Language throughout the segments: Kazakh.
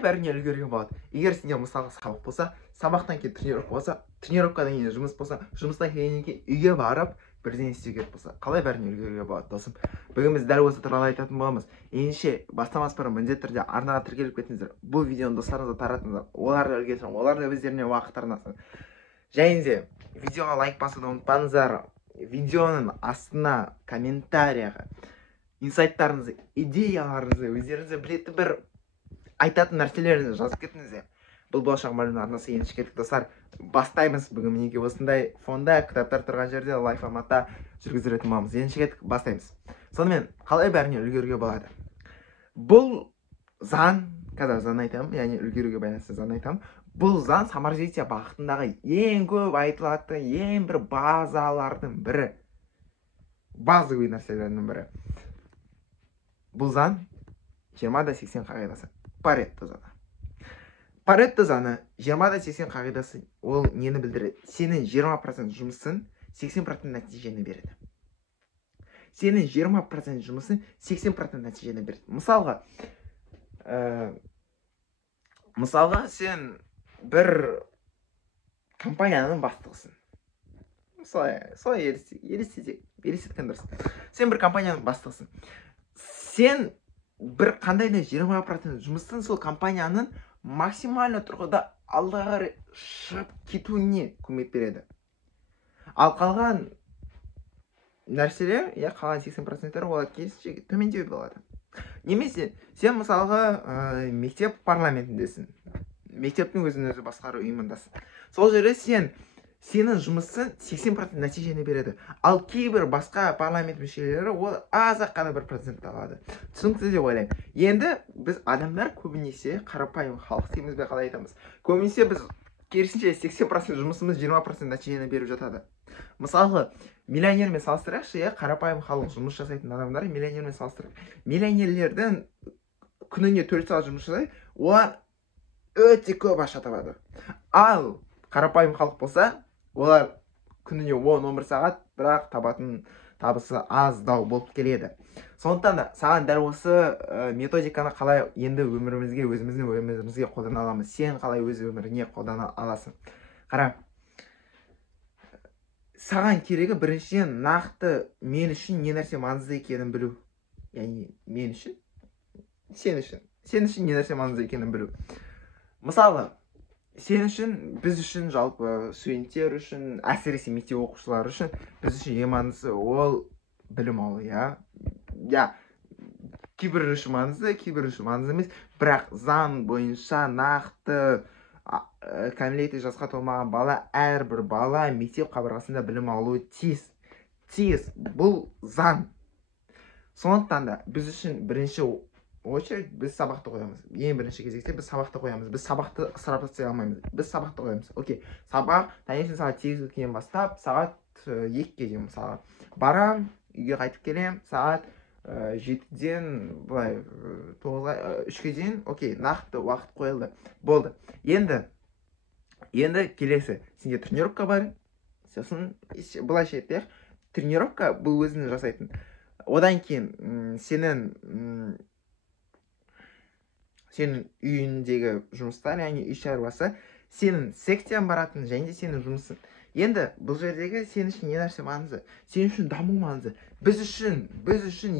бәріне үлгеруге болады. Егер сенде мысалға сабақ болса, сабақтан кейін тренировка болса, тренировкадан кейін жұмыс болса, жұмыстан кейін үйге барып бірден істеу керек болса, қалай бәріне үлгеруге болады, досым? Бүгін біз дәл осы туралы айтатын боламыз. Ендеше бастамас бұрын міндетті түрде арнаға тіркеліп кетіңіздер. Бұл видеоны достарыңызға таратыңыздар. Олар да үлгерсін, олар да өздеріне уақыт арнасын. Және де видеоға лайк басуды ұмытпаңыздар. Видеоның астына комментарияға инсайттарыңызды, идеяларыңызды, өздеріңізді білетін бір айтатын нәрселеріңізді жазып кетіңіздер. Бұл болашақ мұғалімнің арнасы. Ендеше кеттік достар, бастаймыз. Бүгін мінекей осындай фонда кітаптар тұрған жерде лайв форматта жүргізетін боламыз. Ендеше кеттік, бастаймыз. Сонымен қалай бәріне үлгеруге болады? Бұл заң, қазір заң айтамын, яғни үлгеруге байланысты заң айтамын. Бұл заң саморазвитие бағытындағы ең көп айтылатын, ең бір базалардың бірі, базовый нәрселердің бірі. Бұл заң 20-80 қағидасы. Паретто заңы. Паретто заңы 20-80 қағидасы ол нені білдіреді? Сенің 20% жұмысын 80% нәтижені береді. Сенің 20% жұмысын 80% нәтижені береді. Мысалға сен бір компанияның бастығысың. Солай елестеткен дұрыс. Сен бір компанияның бастығысың. Сен бір қандай да 20% жұмысын сол компанияның максимально тұрғыда алдыға шығып кетуіне көмек береді. Ал қалған нәрселер, қалған 80%-тер олар керісінше төмендеу болады. Немесе сен мысалға мектеп парламентіндесің. Мектептің өзін-өзі басқару ұйымындасың. Сол жерде сенің жұмысын 80% нәтижені береді. Ал кейбір басқа парламент мүшелері ол азақ қана 1% алады. Түсінікті деп ойлаймын. Енді біз адамдар көбінесе қарапайым халық дейміз бе, қалай айтамыз? Көбінесе біз керісінше 80% жұмысымыз 20% нәтижені беріп жатады. Мысалы, миллионермен салыстырайықшы, қарапайым халық жұмыс жасайтын адамдар миллионермен салыстырайық. Миллионерлердің күніне 4 сағат жұмыс жасайды, олар өте көп ақша табады. Ал қарапайым халық болса, олар күніне 10-11 сағат, бірақ табатын табысы аздау болып келеді. Сондықтан да саған дәл осы методиканы қалай енді өзіміздің өмірімізге қолдана аламыз? Сен қалай өз өміріңе қолдана аласың? Қара, саған керегі біріншіден нақты мен үшін не нәрсе маңызды екенін білу. Яғни мен үшін, сен үшін не нәрсе маңызды екенін білу. Мысалы, сен үшін, біз үшін, жалпы студенттер үшін, әсіресе мектеп оқушылары үшін, біз үшін ең маңыздысы ол білім алу, кейбір үшін маңызды, кейбір үшін маңызды емес, бірақ заң бойынша нақты кәмелетке жасқа толмаған бала, әрбір бала мектеп қабырғасында білім алуы тиіс. Бұл заң. Сондықтан да біз үшін бірінші очередь біз сабақты қоямыз. Ең бірінші кезекте біз сабақты қоямыз. Біз сабақты ысырап жасай алмаймыз. Біз сабақты қоямыз. Окей. Сабақ таңертең сағат 8-ге дейін бастап, сағат 2-ге дейін мысалы. Барам, үйге қайтып келем, сағат 7-ден былай 9-ға 3-ге дейін, окей, нақты уақыт қойылды. Болды. Енді келесі, сенде тренировка бар. Сосын былайша айтайық, тренировка бұл өзінің жасайтын. Одан кейін сенің үйіндегі жұмыстар, яғни үй шаруасы, сенің секцияң баратын және де сенің жұмысын. Енді бұл жердегі сен үшін не нәрсе маңызды? Сен үшін даму маңызды. Біз үшін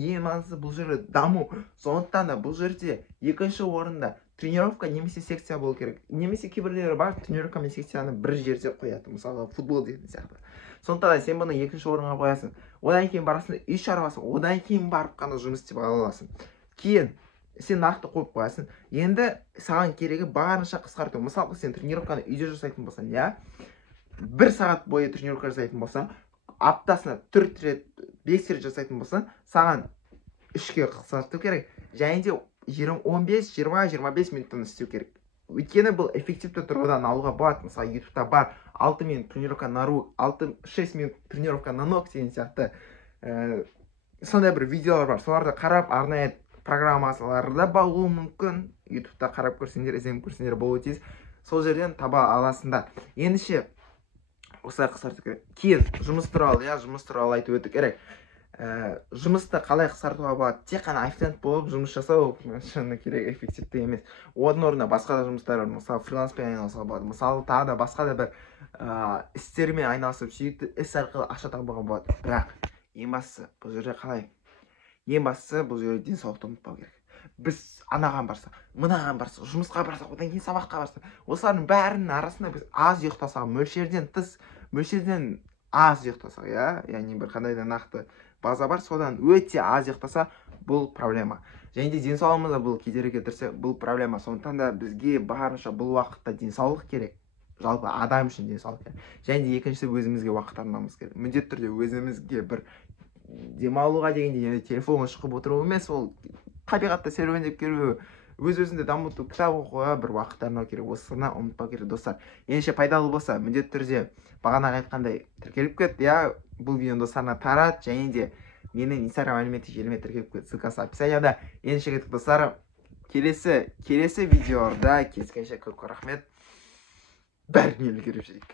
ең маңызды бұл жерде даму. Сондықтан да бұл жерде екінші орында тренировка немесе секция болу керек. Немесе кейбіреулері бар, тренировка мен секцияны бір жерде қояды. Мысалы, футбол дейтін сияқты. Сондықтан да сен бұны екінші орынға қоясың. Одан кейін барасың, үй шаруасы, одан кейін барып қана жұмыс істеп ала аласың. Кейін сен нақты қойып қоясың. Енді саған керегі барынша қысқарту. Мысалы, сен тренировканы үйде жасайтын болсаң, 1 сағат бойы тренировка жасайтын болсаң, аптасына 4 рет, 5 рет жасайтын болсаң, саған 3-ге қысқарту керек. Және де 15-20-25 минуттан істеу керек. Өйткені бұл эффективті тұрғыдан алуға болады. Мысалы, YouTube'та бар 6 минут тренировка на рук, 6 минут тренировка на ног деген сияқты сондай бір видеолар бар. Соларды қарап, арнайы программасыларда болуы мүмкін. YouTube'та қарап көрсеңдер, ізденіп көрсеңдер болуы тиіс. Сол жерден таба аласыңдар. Ендеше осылай қысқарту керек. Кейін жұмыс туралы айтып өту керек. жұмысты қалай қысқартуға болады? Тек қана официант болып жұмыс жасау шыны керек эффективті емес. Оның орнына басқа да жұмыстар бар. Мысалы фриланспен айналысуға болады. Мысалы тағы да басқа да бір істермен айналысып, сүйікті іс арқылы ақша табуға болады. Бірақ ең бастысы бұл жерде қалай? Ең бастысы бұл жерде денсаулықты ұмытпау керек. Біз анаған барсақ, мынаған барсақ, жұмысқа барсақ, одан кейін сабаққа барсақ, осылардың бәрінің арасында біз аз ұйықтасақ, мөлшерден аз ұйықтасақ, яғни бір қандай да нақты база бар, содан өте аз ұйықтаса, бұл проблема. Және де денсаулығымызға бұл кедергі келтірсе, бұл проблема. Сондықтан да бізге барынша бұл уақытта денсаулық керек. Жалпы адам үшін денсаулық керек. Және де екіншісі өзімізге уақыт арнауымыз керек. Міндетті түрде өзімізге бір демалуға дегенде телефонға шығып отыру емес, ол табиғатта серуендеп келу, өз-өзіңді дамыту, кітап оқуға бір уақыт арнау керек. Осыны ұмытпау керек, достар. Ендеше пайдалы болса, міндетті түрде бағанағы айтқандай тіркеліп кет, бұл видеоны достарына тарат, және де менің Instagram әлеуметтік желіме тіркеліп кет, ссылкасы описанияда. Ендеше кеттік, достар. Келесі видеода кездескенше көп рахмет. Бәріне үлгеріп жүрейік.